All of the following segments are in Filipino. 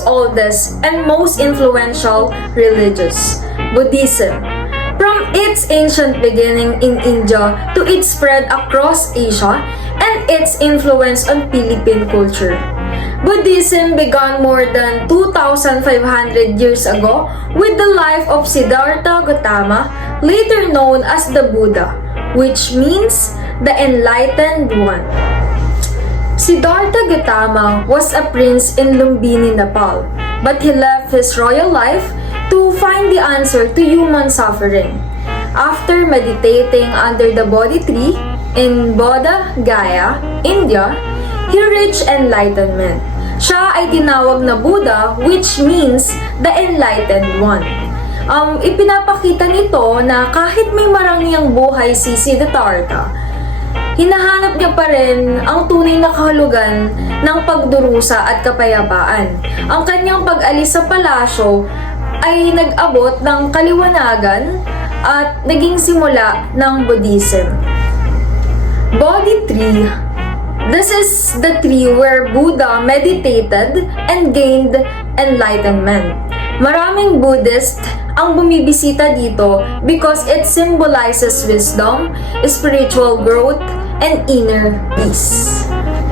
world's oldest and most influential religions, Buddhism. From its ancient beginning in India to its spread across Asia and its influence on Philippine culture. Buddhism began more than 2,500 years ago with the life of Siddhartha Gautama, later known as the Buddha, which means the enlightened one. Siddhartha Gautama was a prince in Lumbini, Nepal, but he left his royal life to find the answer to human suffering. After meditating under the Bodhi tree in Bodh Gaya, India, he reached enlightenment. Siya ay tinawag na Buddha, which means the enlightened one. Ipinapakita nito na kahit may marangyang buhay si Siddhartha, hinahanap niya pa rin ang tunay na kahulugan ng pagdurusa at kapayapaan. Ang kanyang pag-alis sa palasyo ay nag-abot ng kaliwanagan at naging simula ng Buddhism. Bodhi tree. This is the tree where Buddha meditated and gained enlightenment. Maraming Buddhist ang bumibisita dito because it symbolizes wisdom, spiritual growth, and inner peace.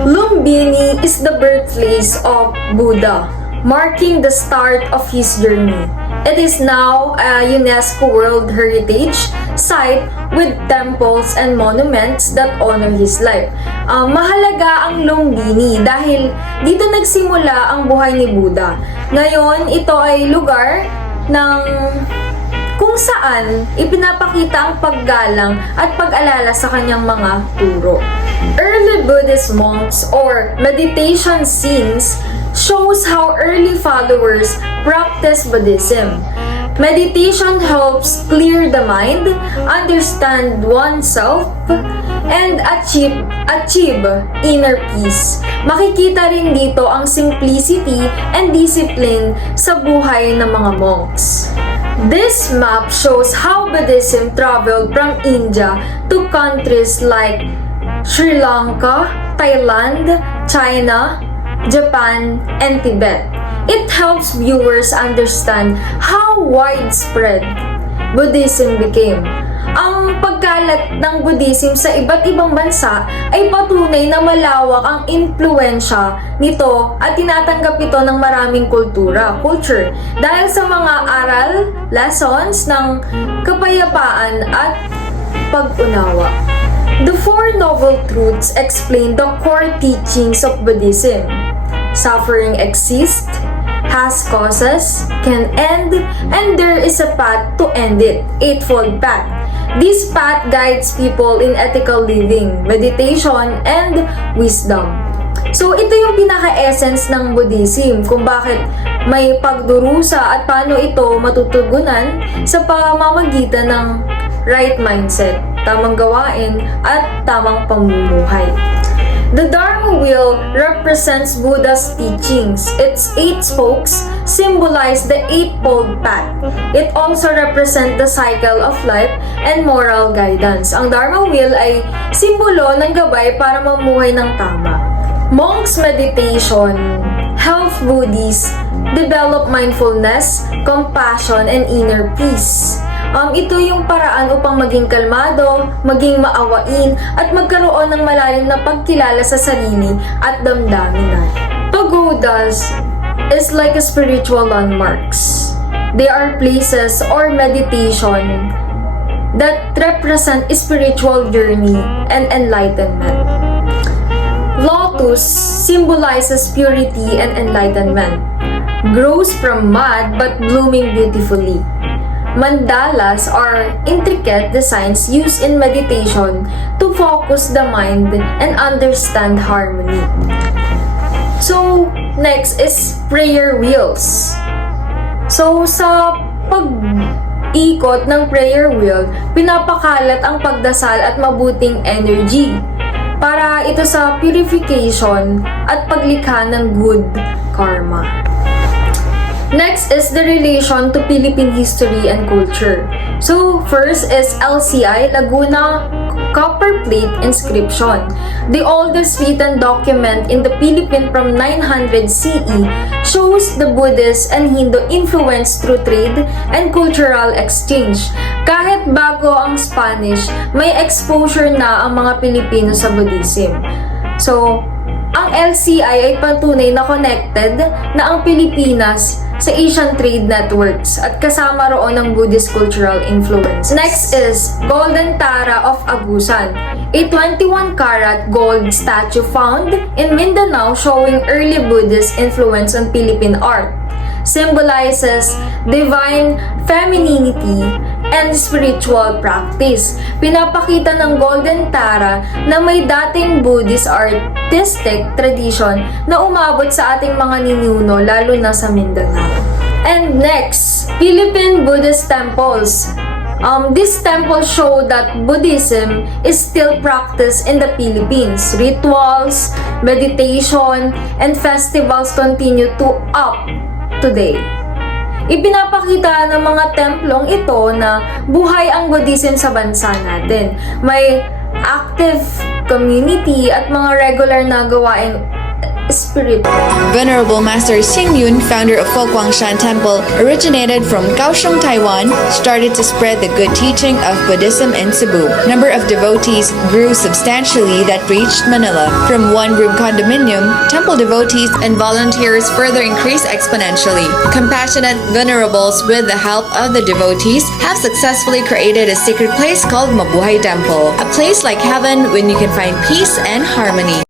Lumbini is the birthplace of Buddha, marking the start of his journey. It is now a UNESCO World Heritage Site with temples and monuments that honor his life. Mahalaga ang Lumbini dahil dito nagsimula ang buhay ni Buddha. Ngayon, ito ay lugar ng kung saan ipinapakita ang paggalang at pag-alala sa kanyang mga turo. Early Buddhist monks or meditation scenes shows how early followers practice Buddhism. Meditation helps clear the mind, understand oneself, and achieve inner peace. Makikita rin dito ang simplicity and discipline sa buhay ng mga monks. This map shows how Buddhism traveled from India to countries like Sri Lanka, Thailand, China, Japan, and Tibet. It helps viewers understand how widespread Buddhism became. Ang pagkalat ng Buddhism sa iba't ibang bansa ay patunay na malawak ang impluensya nito at tinatanggap ito ng maraming culture dahil sa mga aral, lessons ng kapayapaan at pag-unawa. The Four Noble Truths explain the core teachings of Buddhism. Suffering exists, has causes, can end, and there is a path to end it, Eightfold Path. This path guides people in ethical living, meditation, and wisdom. So, ito yung pinaka-essence ng Buddhism, kung bakit may pagdurusa at paano ito matutugunan sa pamamagitan ng right mindset, tamang gawain, at tamang pamumuhay. The Dharma wheel represents Buddha's teachings. Its 8 spokes symbolize the Eightfold Path. It also represents the cycle of life and moral guidance. Ang Dharma wheel ay simbolo ng gabay para mamuhay ng tama. Monks' meditation helps Buddhists develop mindfulness, compassion, and inner peace. Ito yung paraan upang maging kalmado, maging maawain, at magkaroon ng malalim na pagkilala sa sarili at damdamin natin. Pagodas is like a spiritual landmarks. They are places or meditation that represent spiritual journey and enlightenment. Lotus symbolizes purity and enlightenment. Grows from mud but blooming beautifully. Mandalas are intricate designs used in meditation to focus the mind and understand harmony. So, next is prayer wheels. So, sa pag-ikot ng prayer wheel, pinapakalat ang pagdasal at mabuting energy para ito sa purification at paglikha ng good karma. Next is the relation to Philippine history and culture. So, first is LCI, Laguna copper plate inscription. The oldest written document in the Philippines from 900 CE shows the Buddhist and Hindu influence through trade and cultural exchange. Kahit bago ang Spanish, may exposure na ang mga Pilipino sa Buddhism. So, ang LCI ay patunay na connected na ang Pilipinas sa Asian trade networks at kasama roon ang Buddhist cultural influence. Next is Golden Tara of Agusan, a 21-karat gold statue found in Mindanao showing early Buddhist influence on Philippine art. Symbolizes divine femininity and spiritual practice. Pinapakita ng Golden Tara na may dating Buddhist artistic tradition na umabot sa ating mga ninuno lalo na sa Mindanao. And next, Philippine Buddhist temples. These temples show that Buddhism is still practiced in the Philippines. Rituals, meditation, and festivals continue to up today. Ipinapakita ng mga templong ito na buhay ang Buddhism sa bansa natin. May active community at mga regular na gawaing spiritual. Venerable Master Xing Yun, founder of Fo Guangshan Temple, originated from Kaohsiung, Taiwan, started to spread the good teaching of Buddhism in Cebu. Number of devotees grew substantially that reached Manila. From one-room condominium, temple devotees and volunteers further increased exponentially. Compassionate venerables, with the help of the devotees, have successfully created a sacred place called Mabuhay Temple, a place like heaven when you can find peace and harmony.